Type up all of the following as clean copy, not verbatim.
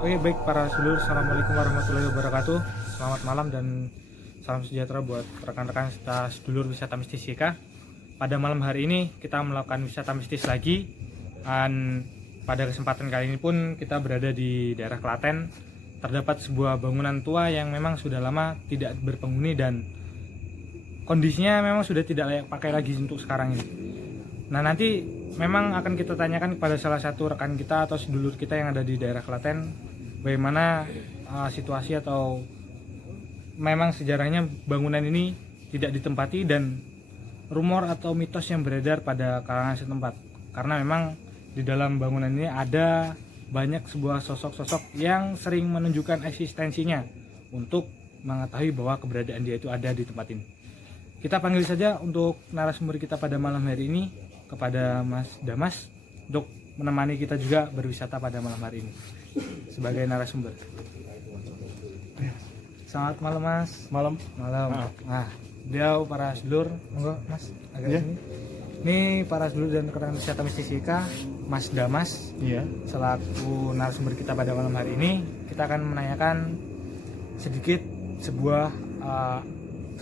Oke, baik para sedulur, assalamualaikum warahmatullahi wabarakatuh. Selamat malam dan salam sejahtera buat rekan-rekan serta sedulur wisata mistis YK. Pada malam hari ini kita melakukan wisata mistis lagi. Dan pada kesempatan kali ini pun kita berada di daerah Klaten. Terdapat sebuah bangunan tua yang memang sudah lama tidak berpenghuni dan kondisinya memang sudah tidak layak pakai lagi untuk sekarang ini. Nah, nanti memang akan kita tanyakan kepada salah satu rekan kita atau sedulur kita yang ada di daerah Klaten bagaimana situasi atau memang sejarahnya bangunan ini tidak ditempati dan rumor atau mitos yang beredar pada kalangan setempat. Karena memang di dalam bangunan ini ada banyak sebuah sosok-sosok yang sering menunjukkan eksistensinya untuk mengetahui bahwa keberadaan dia itu ada di tempat ini. Kita panggil saja untuk narasumber kita pada malam hari ini kepada Mas Damas untuk menemani kita juga berwisata pada malam hari ini sebagai narasumber. Selamat malam Mas. Malam. Nah, beliau para sedulur, monggo Mas agak sini. Ini para sedulur dan rekan wisata mistis YK, Mas Damas. Iya. Selaku narasumber kita pada malam hari ini, kita akan menanyakan sedikit sebuah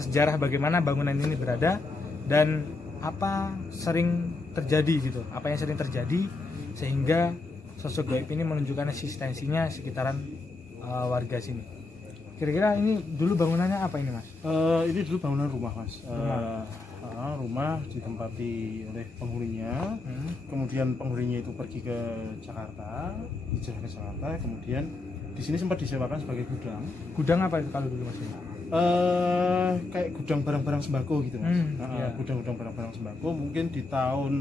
sejarah bagaimana bangunan ini berada dan apa sering terjadi gitu. Apa yang sering terjadi sehingga sosok gaib ini menunjukkan eksistensinya sekitaran warga sini. Kira-kira ini dulu bangunannya apa ini Mas? Ini dulu bangunan rumah Mas. Rumah ditempati oleh penghuninya. Kemudian penghuninya itu pergi ke Jakarta, hijrah ke Jakarta. Kemudian di sini sempat disewakan sebagai gudang. Gudang apa itu kalau dulu Mas? Kayak gudang barang-barang sembako gitu Mas. Iya. Gudang-gudang barang-barang sembako mungkin di tahun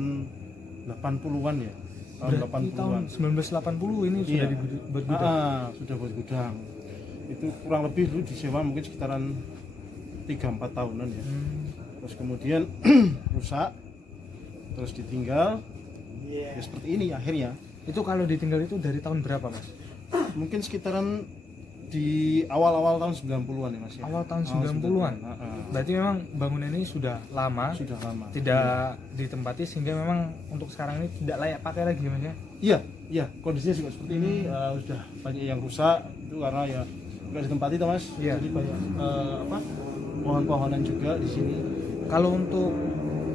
80-an ya. Tahun 80-an. Tahun 1980 ini sudah dibuat gudang. Sudah buat gudang. Itu kurang lebih dulu disewa mungkin sekitaran 3-4 tahunan ya. Terus kemudian rusak, terus ditinggal, ya seperti ini akhirnya. Itu kalau ditinggal itu dari tahun berapa Mas? Mungkin sekitaran di awal-awal tahun 90-an ya Mas ya. Awal tahun 90-an. Berarti memang bangunan ini sudah lama. Sudah lama. Tidak ditempati sehingga memang untuk sekarang ini tidak layak pakai lagi Mas ya. Iya, kondisinya juga seperti ini. Sudah banyak yang rusak itu karena ya nggak ditempati toh Mas. Iya. Jadi banyak pohon-pohonan juga di sini. Kalau untuk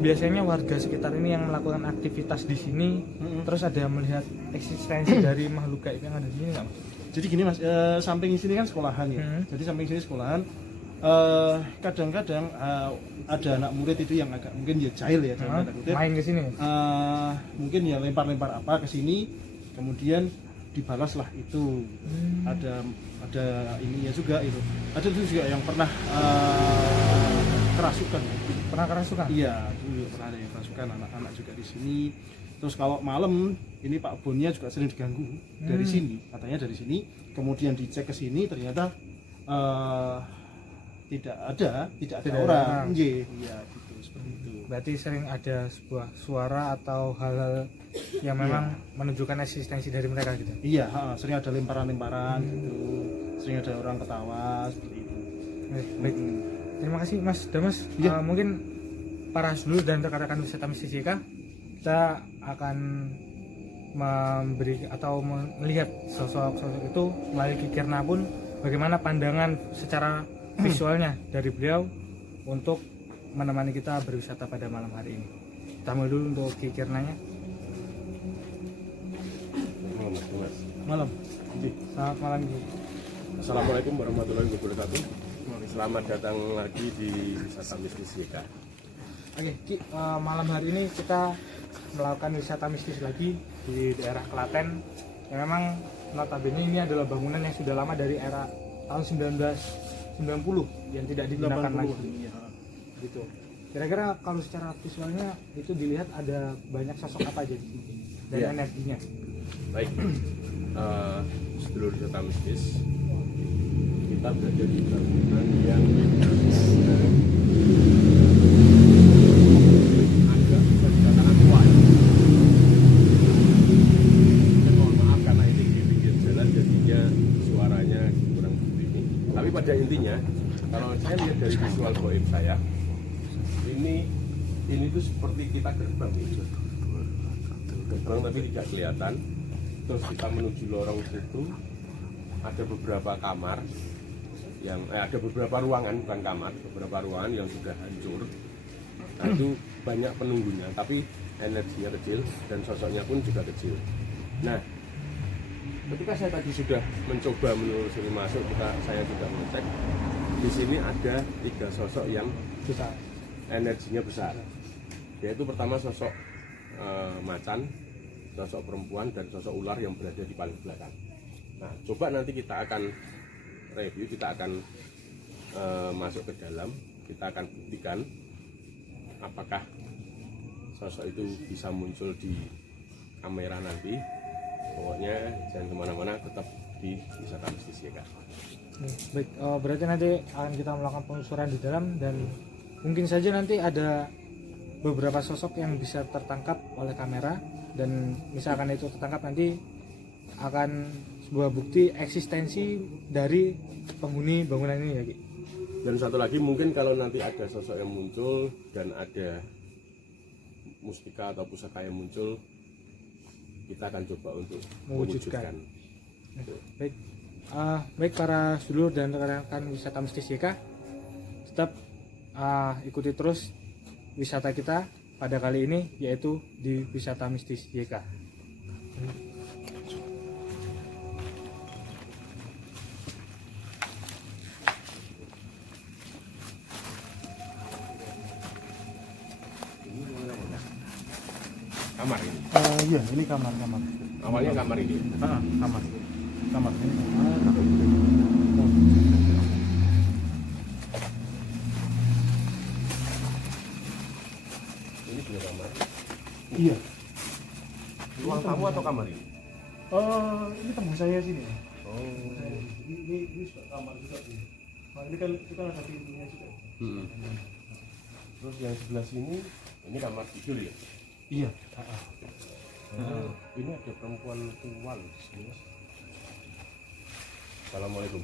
biasanya warga sekitar ini yang melakukan aktivitas di sini, terus ada melihat eksistensi dari makhluk gaib yang ada di sini nggak Mas? Jadi gini Mas, samping sini kan sekolahan ya. Jadi samping sini sekolahan, kadang-kadang ada anak murid itu yang agak mungkin ya jahil ya, main ke sini. Mungkin ya lempar-lempar apa ke sini, kemudian dibalaslah itu. Ada ininya juga itu. Ada juga yang pernah kerasukan. Pernah kerasukan? Iya, dulu pernah ada yang kerasukan anak-anak juga di sini. Terus kalau malam ini Pak Bonnya juga sering diganggu dari sini, katanya dari sini. Kemudian dicek ke sini ternyata tidak ada orang. Iya, gitu seperti itu. Berarti sering ada sebuah suara atau hal-hal yang memang menunjukkan eksistensi dari mereka gitu. Iya, sering ada lemparan-lemparan gitu. Sering ada orang ketawa seperti itu. Baik. Terima kasih Mas Damas. Mungkin para sedulur dan rekan-rekan wisata mistis YK, kita akan memberi atau melihat sosok-sosok itu melalui Kikirna pun bagaimana pandangan secara visualnya dari beliau untuk menemani kita berwisata pada malam hari ini. Kita mulai dulu untuk Kikirnanya. Malam. Selamat malam Ki. Assalamualaikum warahmatullahi wabarakatuh. Selamat datang lagi di wisata mistis YK. Oke, Ki, malam hari ini kita melakukan wisata mistis lagi di daerah Klaten. Yang memang notabene ini adalah bangunan yang sudah lama dari era tahun 1990 yang tidak digunakan lagi. Iya. Gitu. Kira-kira kalau secara visualnya itu dilihat ada banyak sosok apa aja di sini dan Iya. energinya. Baik, sedulur wisata mistis, kita berada di bangunan yang agak bisa dikatakan tua. Dan mohon maaf karena ini di pinggir jalan jadinya suaranya kurang seperti ini. Tapi pada intinya, kalau saya lihat dari visual goib saya, ini tuh seperti kita gerbang gitu. Gerbang tapi tidak kelihatan. Terus kita menuju lorong situ, ada beberapa kamar yang ada beberapa ruangan, bukan kamar, beberapa ruangan yang sudah hancur. Nah, itu banyak penunggunya, tapi energinya kecil dan sosoknya pun juga kecil. Nah, ketika saya tadi sudah mencoba menelusuri masuk, saya sudah mengecek, di sini ada 3 sosok yang Besar. energinya besar. Yaitu pertama sosok macan, sosok perempuan, dan sosok ular yang berada di paling belakang. Nah, coba nanti kita akan review, kita akan masuk ke dalam, kita akan buktikan apakah sosok itu bisa muncul di kamera nanti. Pokoknya jangan kemana-mana, tetap di Wisata Mistis YK. Baik, berarti nanti akan kita melakukan penelusuran di dalam dan mungkin saja nanti ada beberapa sosok yang bisa tertangkap oleh kamera, dan misalkan itu tertangkap nanti akan sebuah bukti eksistensi dari penghuni bangunan ini ya Ki. Dan satu lagi, mungkin kalau nanti ada sosok yang muncul dan ada mustika atau pusaka yang muncul, kita akan coba untuk mewujudkan. Baik, baik para sedulur dan rekan-rekan Wisata Mistis YK, tetap ikuti terus wisata kita pada kali ini, yaitu di Wisata Mistis YK. Kamar ini. Iya, ini kamar. Awalnya kamar ini. Kamar ini. Ini juga kamar. Iya. Ruang tamu atau kamar ini? Ini teman saya sini. Oh. Ini juga kamar juga sih. Nah, ini kan kita ada pintunya juga. Terus yang sebelah sini, ini kamar tidur ya? Iya. Ini ada perempuan tua loh di sini, Mas. Assalamualaikum.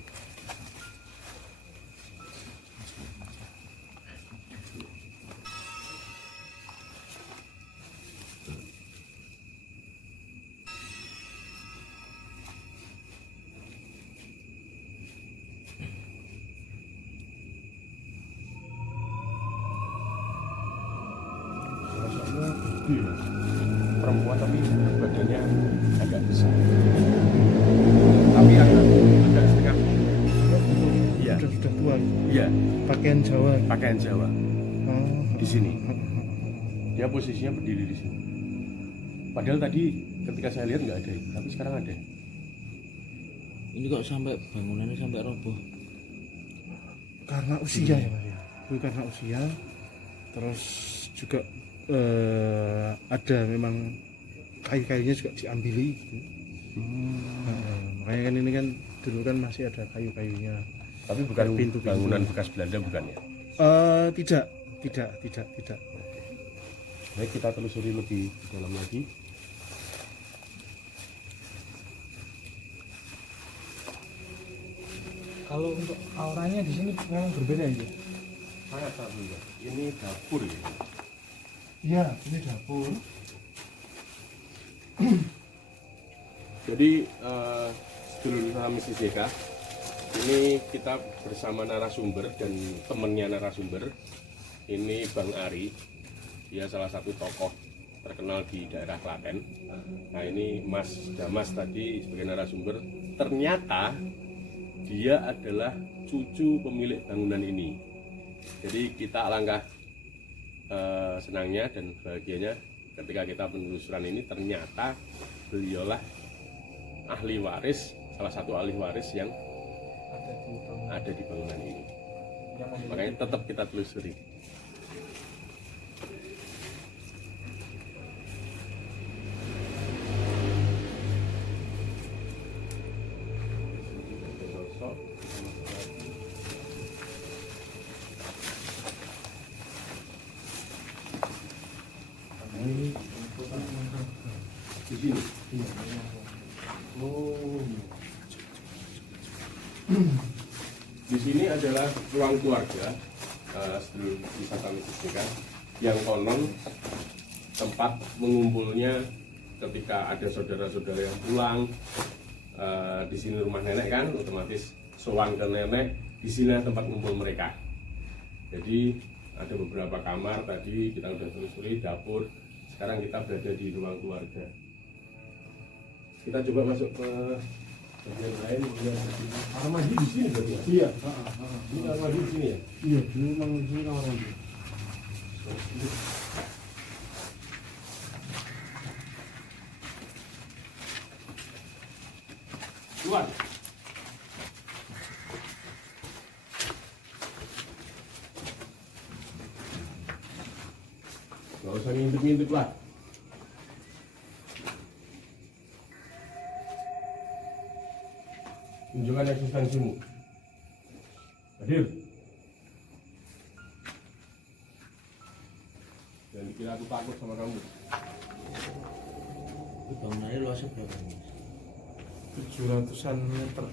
Sosoknya gede, Mas. Perempuan tapi badannya agak besar. Tapi agak setengah. Iya. Sudah tua. Iya, Pakaian Jawa. pakaian Jawa Oh. di sini. Dia posisinya berdiri di sini. Padahal tadi ketika saya lihat nggak ada, tapi sekarang ada. Ini kok sampai bangunannya sampai roboh? Karena usia ya Mas ya. Karena usia. Terus juga ada memang kayu-kayunya juga diambili gitu. Makanya kan ini kan dulu kan masih ada kayu-kayunya. Tapi bukan Pintu-pintu. bangunan bekas Belanda, bukan ya? Tidak. Baik, kita telusuri lebih dalam lagi. Kalau untuk auranya di sini memang berbeda ya. Sangat berbeda. Ini dapur ya. Iya, ini dapur. Jadi sedulur Wisata Mistis YK, ini kita bersama narasumber dan temannya narasumber. Ini Bang Ari, dia salah satu tokoh terkenal di daerah Klaten. Nah, ini Mas Damas tadi sebagai narasumber. Ternyata dia adalah cucu pemilik bangunan ini. Jadi kita alangkah senangnya dan bahagianya ketika kita penelusuran ini, ternyata beliaulah ahli waris, salah satu ahli waris yang ada di bangunan ini. Makanya tetap kita telusuri. Di sini. Oh. Di sini adalah ruang keluarga sedulur Wisata Mistis YK, yang konon tempat mengumpulnya ketika ada saudara-saudara yang pulang, di sini rumah nenek kan, otomatis sowan ke nenek, di sini tempat ngumpul mereka. Jadi ada beberapa kamar tadi kita udah telusuri, dapur. Sekarang kita berada di ruang keluarga. Kita coba masuk ke bagian lain. Kamar mandi di sini berarti ya? Iya. Ini kamar mandi di sini ya? Iya, dulu memang di sini kamar mandi. Keluar. Gak usah ngintip-ngintip lah. Tunjukkan eksistensimu. Hadir. Dan kira aku takut sama kamu. Itu bangunannya luasnya berapa? 700-an meter.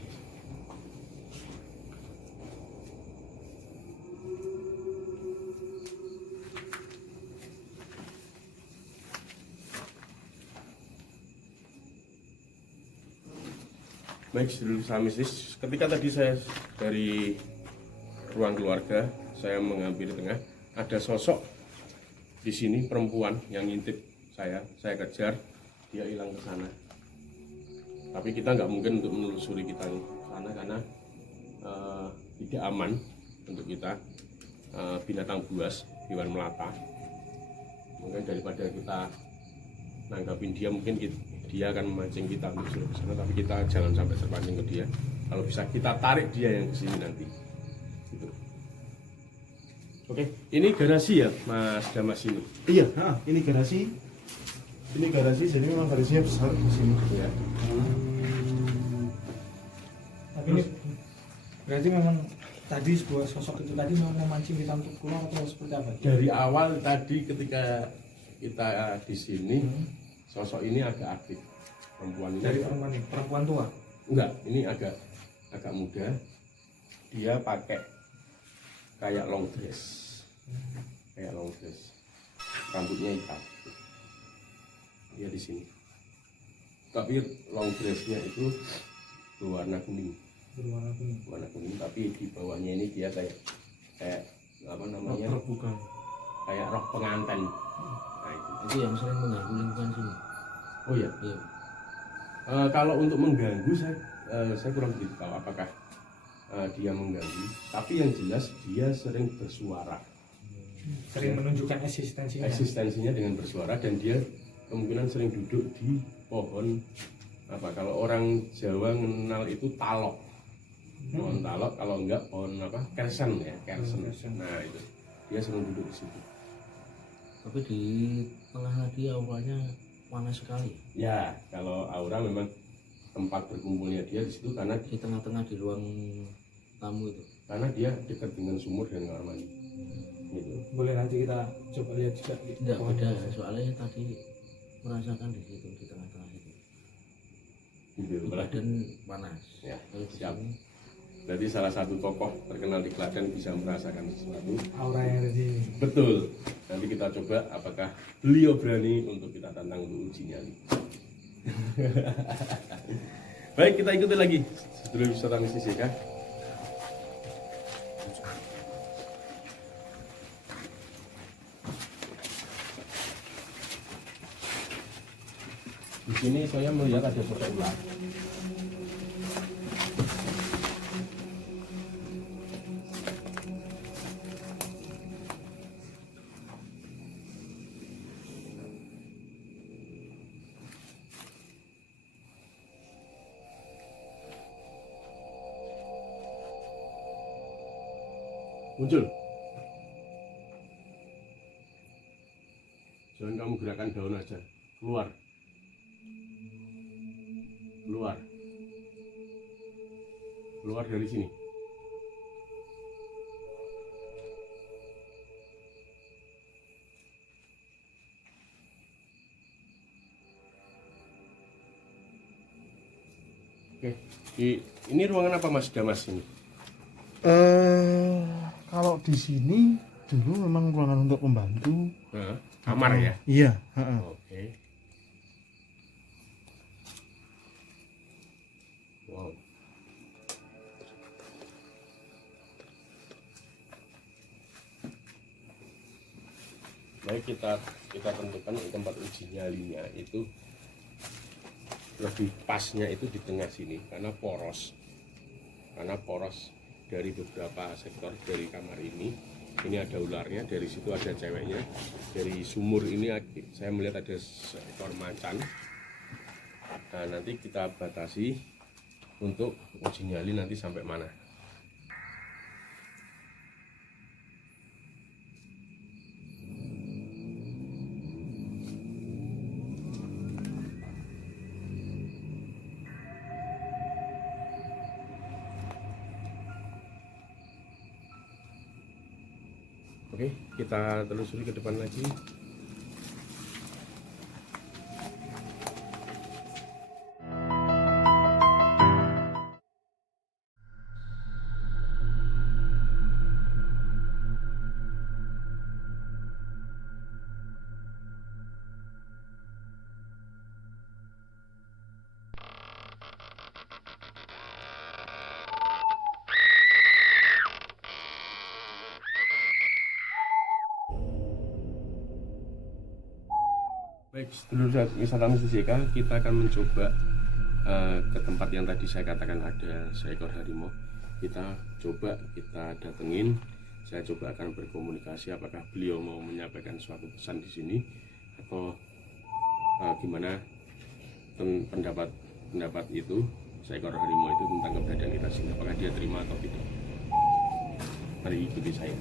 Baik, sedulur mistis. Ketika tadi saya dari ruang keluarga, saya mengambil di tengah, ada sosok di sini perempuan yang ngintip saya kejar, dia hilang ke sana. Tapi kita nggak mungkin untuk menelusuri kita ke sana karena tidak aman untuk kita, binatang buas, hewan melata. Mungkin daripada kita nanggapin dia, mungkin dia akan memancing kita untuk suruh ke sana, tapi kita jangan sampai terpancing ke dia. Kalau bisa kita tarik dia yang ke sini nanti. Gitu. Oke, ini garasi ya, Mas Damas ini. Iya, ini garasi. Ini garasi, jadi memang garasinya besar di sini. Ya. Tapi ini berarti memang tadi sebuah sosok itu tadi mau memancing kita untuk keluar atau seperti apa? Dari awal tadi ketika kita di sini, sosok ini agak aktif. Perempuan ini Dari perempuan tua. enggak, ini agak muda. Dia pakai kayak long dress. Kayak long dress. Rambutnya hitam. Dia di sini. Tapi long dressnya itu berwarna kuning. Berwarna kuning. Warna kuning, tapi di bawahnya ini dia kayak apa namanya? Rok bukan. Kayak rok pengantin. Nah, itu. Itu yang sering mengganggu lingkungan sini. Oh iya. Iya. Kalau untuk mengganggu saya kurang begitu tahu apakah dia mengganggu. Tapi yang jelas dia sering bersuara. Sering menunjukkan eksistensinya. Dengan bersuara, dan dia kemungkinan sering duduk di pohon apa, kalau orang Jawa mengenal itu talok. Pohon talok, kalau enggak pohon apa, kersen ya, kersen. Nah itu dia sering duduk di situ. Tapi di tengah lagi auranya panas sekali. Ya, kalau aura memang tempat berkumpulnya dia di situ karena Di tengah-tengah di ruang tamu itu. dia dekat dengan sumur dan kamar mandi. Gitu. Boleh nanti kita coba lihat juga. Tidak beda, soalnya tadi merasakan di situ, di tengah-tengah itu. Gitu. Badan panas. Ya, Kalau di siap. sini Berarti salah satu tokoh terkenal di Klaten bisa merasakan sesuatu. Aura yang ada di sini. Betul. Nanti kita coba apakah beliau berani untuk kita tantang untuk uji nyali. Baik, kita ikuti lagi. Sebelum wisata mistis ya, Kak. Di sini saya melihat ada foto ular. Muncul. Jangan kamu gerakan daun aja. Keluar. Keluar. Keluar dari sini. Oke. Ini ruangan apa Mas Damas ini? Kalau di sini dulu memang ruangan untuk pembantu. Kamar ya? Iya. Oke. Baik, kita tentukan tempat uji nyalinya itu lebih pasnya itu di tengah sini karena poros dari beberapa sektor dari kamar ini ada ularnya, dari situ ada ceweknya, dari sumur ini saya melihat ada seekor macan. Nah, nanti kita batasi untuk uji nyali nanti sampai mana. Oke, kita telusuri ke depan lagi. Baik, sedulur wisata Mistisika, kita akan mencoba ke tempat yang tadi saya katakan ada seekor harimau. Kita datengin. Saya coba akan berkomunikasi apakah beliau mau menyampaikan suatu pesan di sini atau gimana pendapat itu seekor harimau itu tentang keberadaan kita sini, apakah dia terima atau tidak. Mari ikuti saya.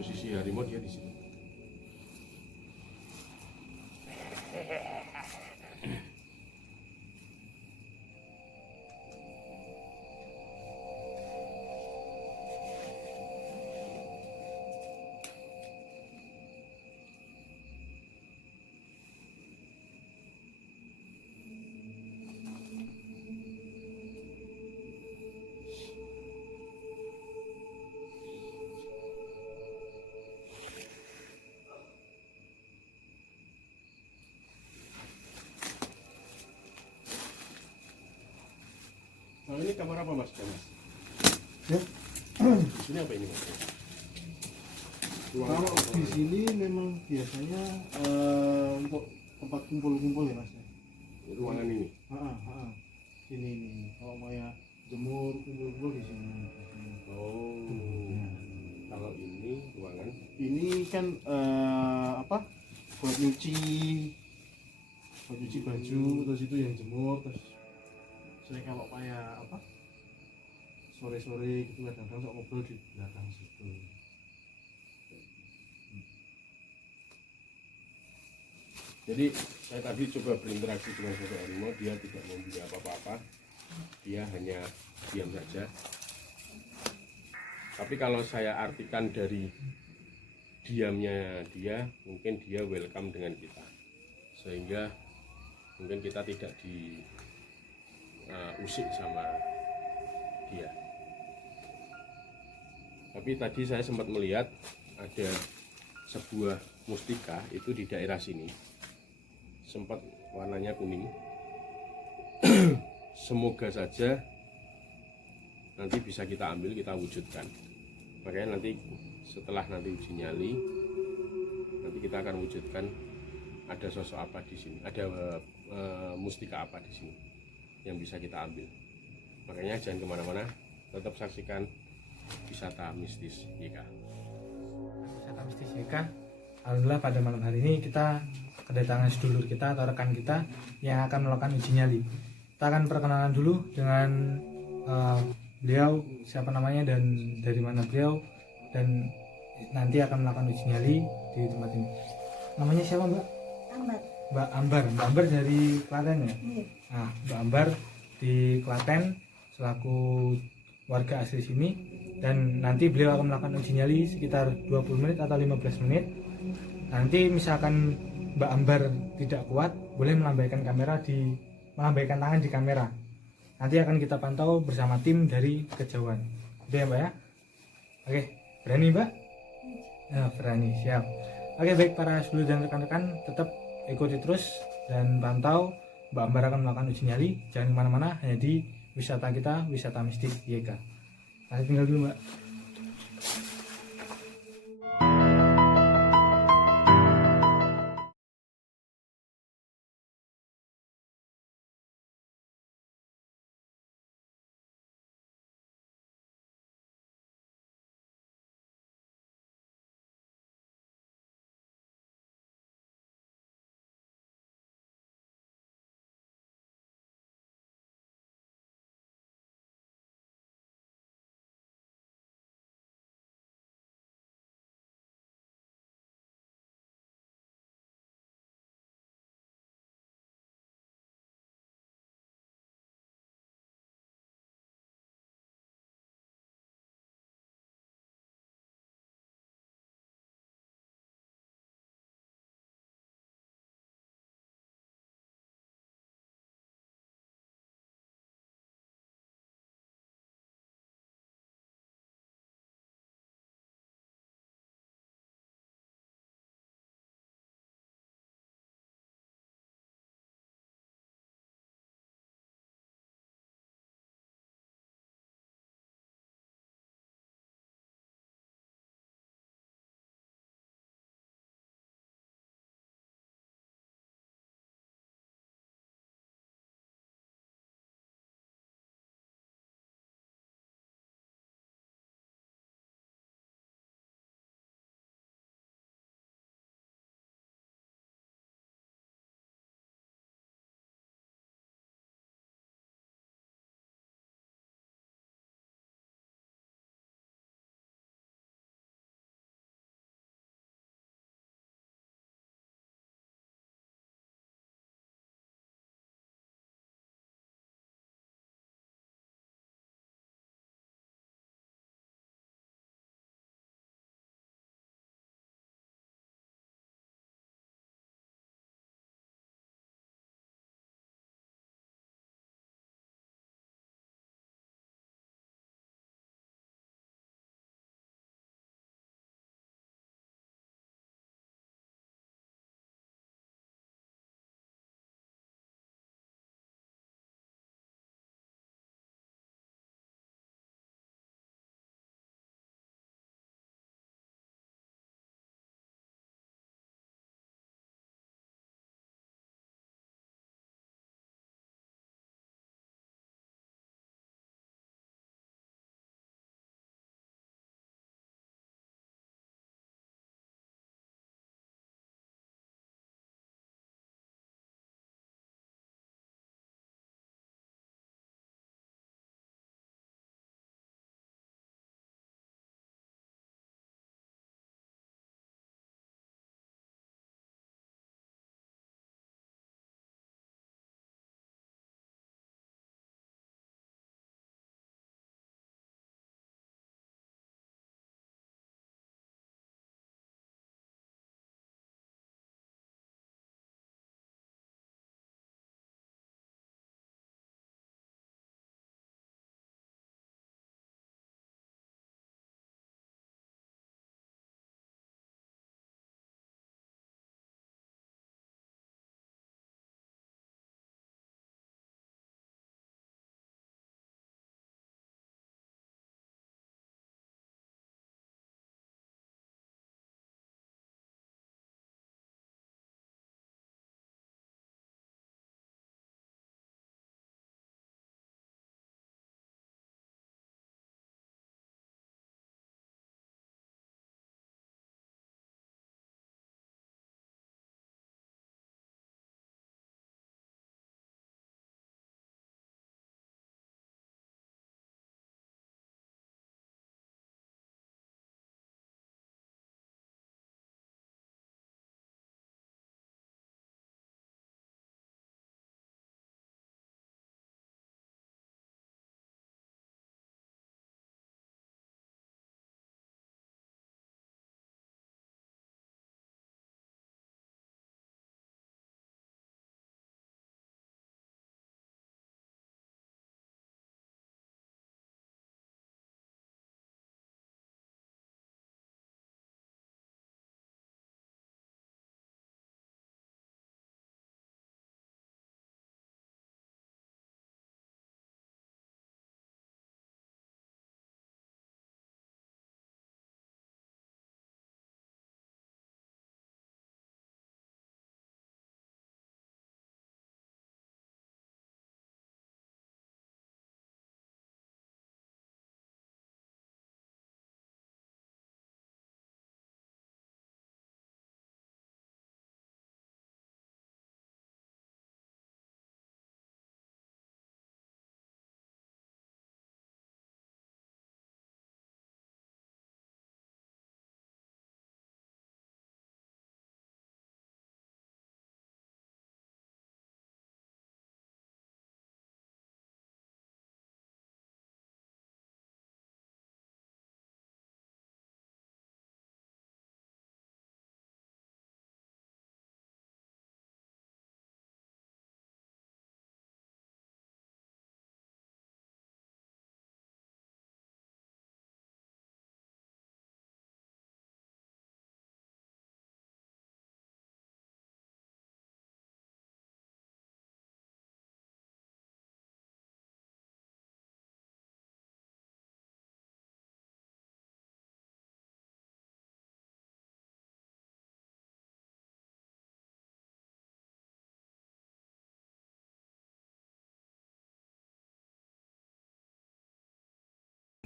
Posisi harimau dia di sini. Nah, ini kamar apa mas? Ya. Di sini apa ini mas? Kalau di sini memang biasanya untuk tempat kumpul-kumpul ya mas. Ruangan ini. Ini kalau mau ya jemur kumpul-kumpul di sini. Oh. Kalau ini ruangan. Ini kan buat nyuci baju, terus itu yang jemur, terus saya kalau kayak sore-sore gitu kadang-kadang sok ngobrol di belakang situ. Jadi saya tadi coba berinteraksi dengan sosok harimau, dia tidak memberi apa-apa, dia hanya diam saja. Tapi kalau saya artikan dari diamnya dia, mungkin dia welcome dengan kita, sehingga mungkin kita tidak diusik sama dia. Tapi tadi saya sempat melihat ada sebuah mustika itu di daerah sini, sempat warnanya kuning. Semoga saja nanti bisa kita ambil, kita wujudkan. Makanya nanti setelah nanti uji nyali, nanti kita akan wujudkan ada sosok apa di sini, ada mustika apa di sini yang bisa kita ambil. Makanya jangan kemana-mana, tetap saksikan Wisata Mistis YK. Wisata Mistis YK, alhamdulillah pada malam hari ini kita kedatangan sedulur kita atau rekan kita yang akan melakukan uji nyali. Kita akan perkenalan dulu dengan beliau, siapa namanya dan dari mana beliau, dan nanti akan melakukan uji nyali di tempat ini. Namanya siapa Mbak? Ambar. Mbak Ambar. Mbak Ambar dari Klaten ya? Iya. Nah, Mbak Ambar di Klaten selaku warga asli sini, dan nanti beliau akan melakukan uji nyali sekitar 20 menit atau 15 menit. Nanti misalkan Mbak Ambar tidak kuat, boleh melambaikan tangan di kamera. Nanti akan kita pantau bersama tim dari kejauhan. Udah ya Mbak ya? Oke, berani Mbak? Nah, berani, siap. Oke, baik para sedulur dan rekan-rekan, tetap ikuti terus dan pantau Mbak Ambar akan melakukan uji nyali. Jangan kemana-mana, hanya di wisata kita, wisata mistis YK. Saya tinggal dulu Mbak.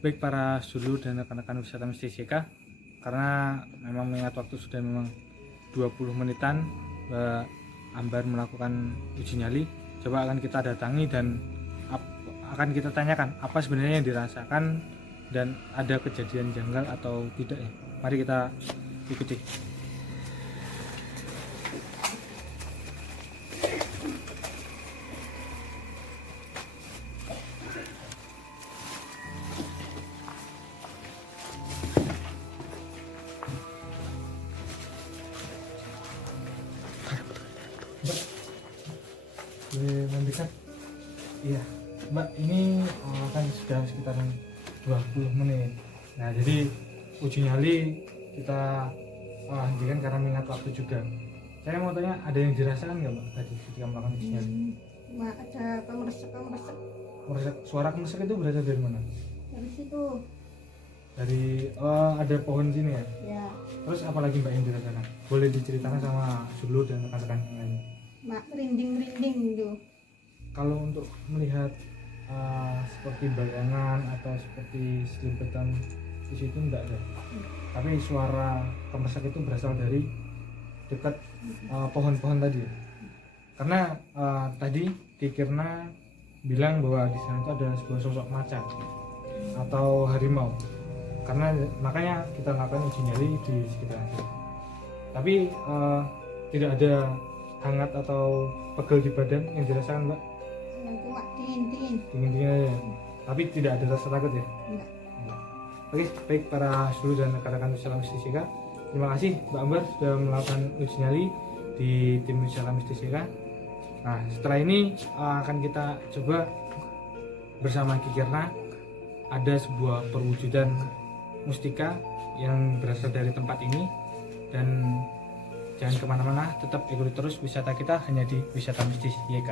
baik para sedulur dan rekan-rekan wisata mistis YK, karena memang mengingat waktu sudah memang 20 menitan Mbak Ambar melakukan uji nyali, coba akan kita datangi dan akan kita tanyakan apa sebenarnya yang dirasakan dan ada kejadian janggal atau tidak ya. Mari kita ikuti. Mendekat. Iya, Mbak, ini kan sudah sekitar 20 menit. Nah, jadi uji nyali kita hentikan karena mengingat waktu juga. Saya mau tanya, ada yang dirasakan nggak Mbak tadi ketika melakukan uji nyali? Ada kemeresek Suara kemeresek itu berasal dari mana? dari situ Dari ada pohon sini ya? ya. Terus apalagi Mbak yang dirasakan? Boleh diceritakan sama sedulur dan rekan-rekan yang lain. Merinding gitu. Kalau untuk melihat seperti bayangan atau seperti selimpetan di situ enggak ada. Tapi suara kemeresek itu berasal dari dekat pohon-pohon tadi. Karena tadi Kikirna bilang bahwa di sana itu ada sebuah sosok macan atau harimau. Karena makanya kita lakukan uji nyali di sekitar itu. Tapi tidak ada hangat atau pegel di badan yang dirasakan Mbak? Yang cuma dingin. Dingin-dingin aja. Tapi tidak ada rasa takut ya? Enggak. Oke, baik para seluruh dan rekan-rekan wisata mistis YK, terima kasih Mbak Ambar sudah melakukan uji nyali di tim wisata mistis YK. Nah, setelah ini akan kita coba bersama Kikirna ada sebuah perwujudan mustika yang berasal dari tempat ini, dan jangan kemana-mana, tetap ikuti terus wisata kita hanya di Wisata Mistis YK.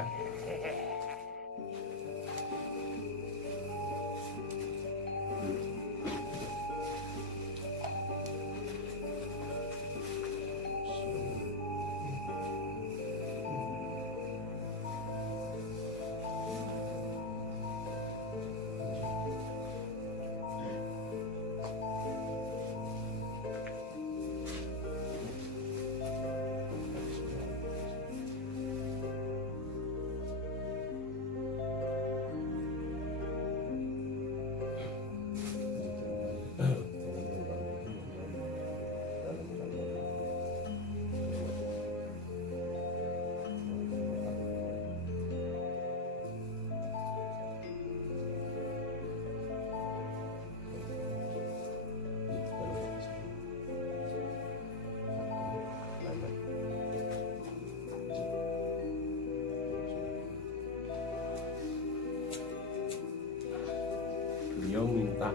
Beliau minta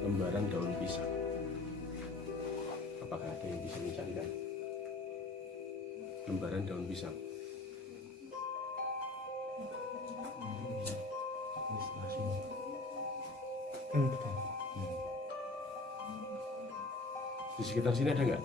lembaran daun pisang. Apakah ada yang bisa mencarikan lembaran daun pisang? Di sekitar sini ada nggak?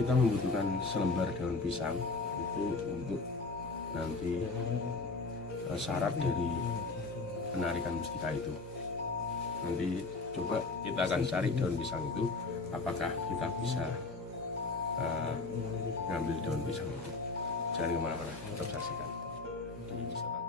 Kita membutuhkan selembar daun pisang itu untuk nanti syarat dari penarikan mustika itu. Nanti coba kita akan cari daun pisang itu, apakah kita bisa ngambil daun pisang itu. Jangan kemana-mana, tetap saksikan di wisata.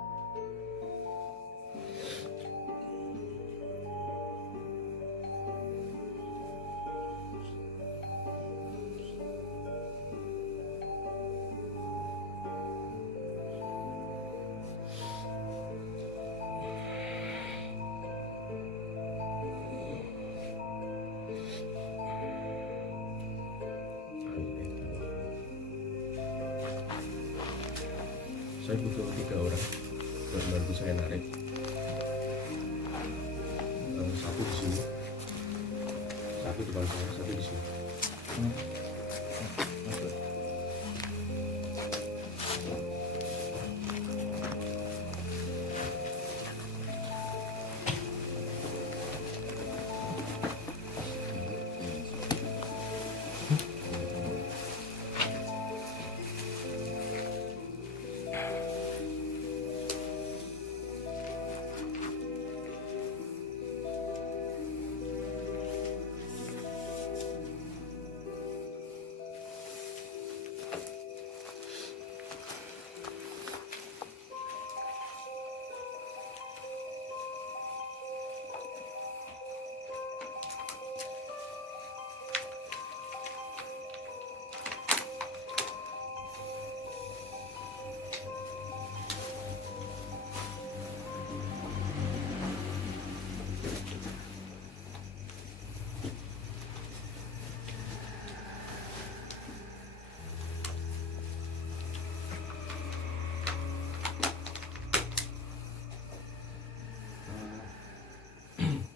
saya butuh 3 orang buat bantu saya narik. Satu di sini, satu di depan saya, satu di sini.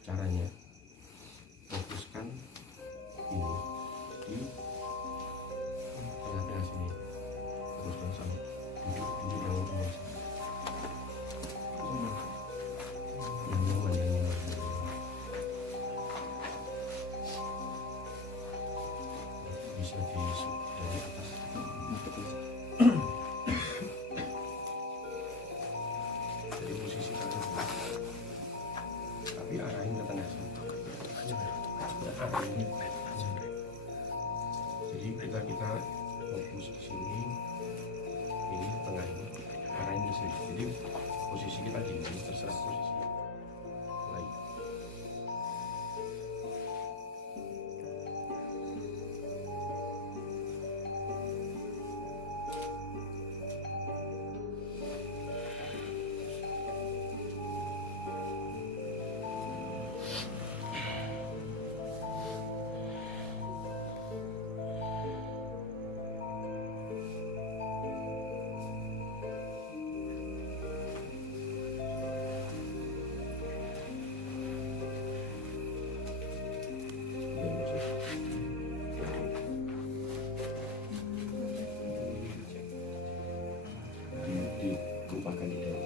Caranya fokuskan ini di tengah-tengah sini, fokuskan sampai tunjuk yang luas, yang nyaman, yang nyaman. Bisa dari atas. Dari posisi kanan, tapi arahin ke tengah sini. Arahin. Jadi ketika kita fokus di sini, ini tengah ini, arahin ke sini. Jadi posisi kita gini, terserah posisi. Lain. Dilupakan di dalam.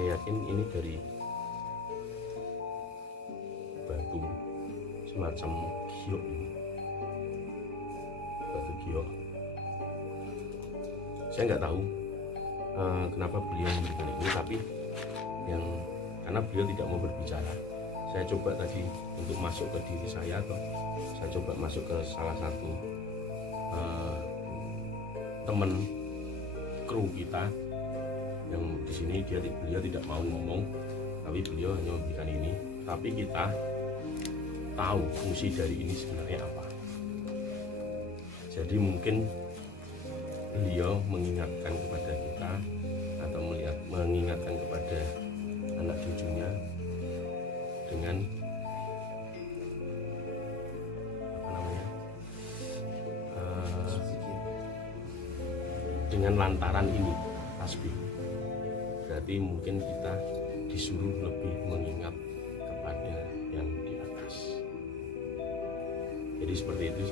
Saya yakin ini dari batu semacam giok ini, batu giok. Saya nggak tahu kenapa beliau memberikan ini, tapi karena beliau tidak mau berbicara, saya coba tadi untuk masuk ke diri saya, atau saya coba masuk ke salah satu teman kru kita yang di sini, beliau tidak mau ngomong, tapi beliau hanya memberikan ini. Tapi kita tahu fungsi dari ini sebenarnya apa. Jadi mungkin beliau mengingatkan kepada kita, atau mengingatkan kepada anak cucunya dengan apa namanya, dengan lantaran ini tasbih. Berarti mungkin kita disuruh lebih mengingat kepada yang di atas. Jadi seperti itu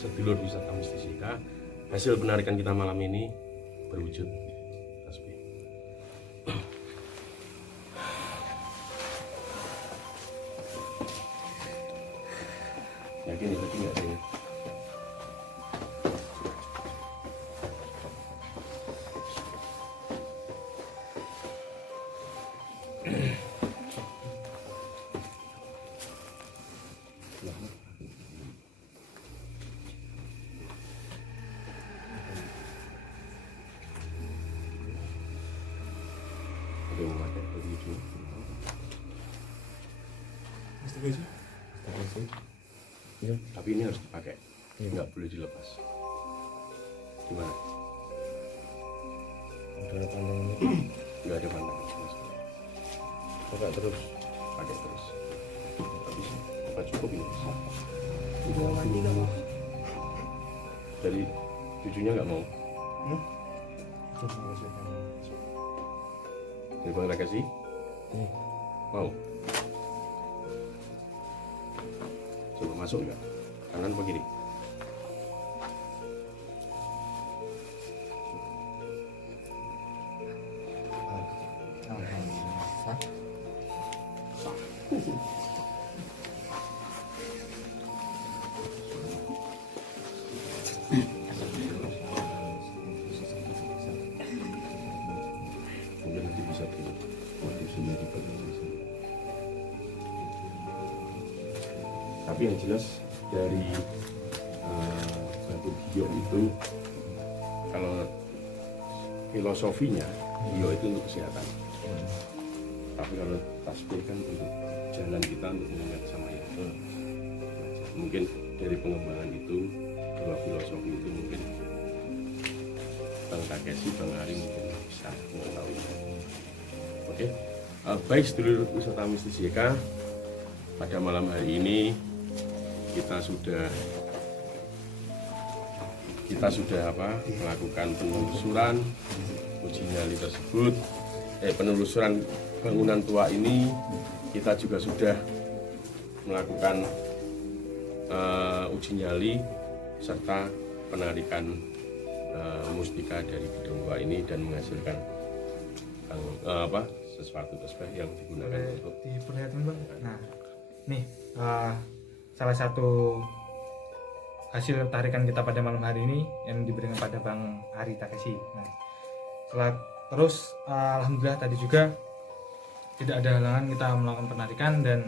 sedulur wisata mistisika. Hasil penarikan kita malam ini berwujud tasbih. Yakin ya, tapi nggak ada ya? Ada yang pakai baju hijau. Ya, tapi ini harus dipakai, nggak boleh dilepas. Gimana? Ada pandangannya. Nggak ada pandangan sama sekali. Pakai terus. Pakai terus. Habis apa cukup ini? Jadi cucunya nggak mau. Terus menghasilkan. Dari Bang Rakasi? Mau? Coba masuk nggak? Kanan apa kiri? Mungkin nanti bisa modifnya dipegang di sini. Tapi yang jelas dari batu giok itu, kalau filosofinya giok itu untuk kesehatan. Tapi kalau tasbih kan untuk jalan kita untuk mengingat sama yang mungkin dari pengembangan itu, dua filosofi itu mungkin Bang Takeshi, Bang Ari mungkin bisa mengetahui. Oke, baik sedulur wisata mistisika, pada malam hari ini kita sudah melakukan penelusuran uji nyali tersebut, penelusuran bangunan tua ini. Kita juga sudah melakukan uji nyali serta penarikan mustika dari gedung tua ini dan menghasilkan sesuatu tasbih yang digunakan untuk diperlihatkan Bang. Nah, nih salah satu hasil tarikan kita pada malam hari ini yang diberikan pada Bang Ari Takeshi. Nah, terus alhamdulillah tadi juga tidak ada halangan kita melakukan penarikan. Dan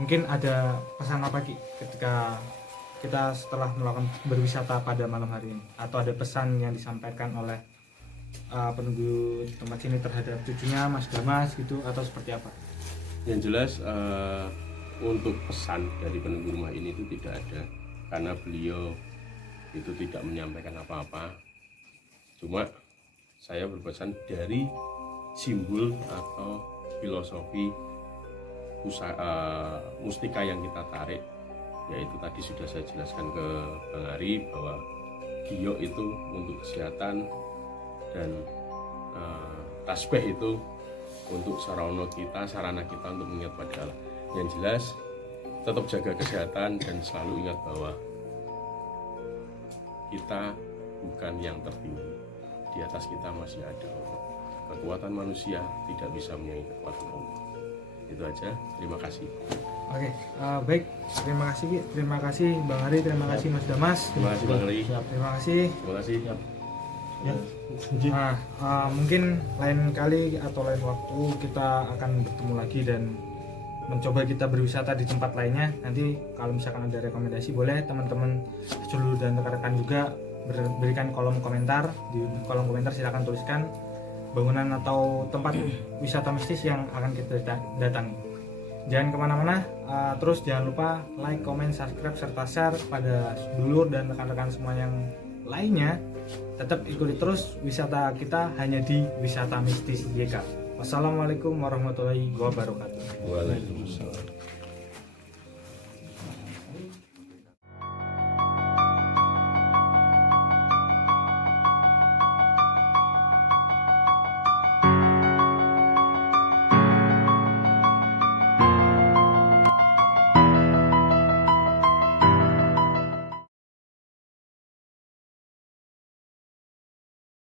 mungkin ada pesan apa Ki ketika kita setelah melakukan berwisata pada malam hari ini, atau ada pesan yang disampaikan oleh penunggu tempat sini terhadap cucunya Mas Damas gitu, atau seperti apa? Yang jelas untuk pesan dari penunggu rumah ini itu tidak ada, karena beliau itu tidak menyampaikan apa-apa. Cuma saya berpesan dari simbol atau filosofi mustika yang kita tarik, yaitu tadi sudah saya jelaskan ke Bang Ari bahwa giok itu untuk kesehatan dan tasbih itu untuk sarana kita untuk mengingat pada Allah. Yang jelas tetap jaga kesehatan dan selalu ingat bahwa kita bukan yang tertinggi, di atas kita masih ada Allah. Kekuatan manusia tidak bisa menyaingi kekuatan Allah. Itu aja, terima kasih. Oke, baik, terima kasih Ki, terima kasih Bang Ari, terima kasih Mas Damas, Terima kasih Bang Ari. terima kasih. Terima kasih. Ya. Mungkin lain kali atau lain waktu kita akan bertemu lagi dan mencoba kita berwisata di tempat lainnya. Nanti kalau misalkan ada rekomendasi, boleh teman-teman sedulur dan rekan-rekan juga berikan kolom komentar. Di kolom komentar silahkan tuliskan bangunan atau tempat wisata mistis yang akan kita datangi. Jangan kemana-mana, terus jangan lupa like, comment, subscribe, serta share pada sedulur dan rekan-rekan semua yang lainnya. Tetap ikuti terus wisata kita hanya di Wisata Mistis YK. Wassalamualaikum warahmatullahi wabarakatuh. Waalaikumsalam.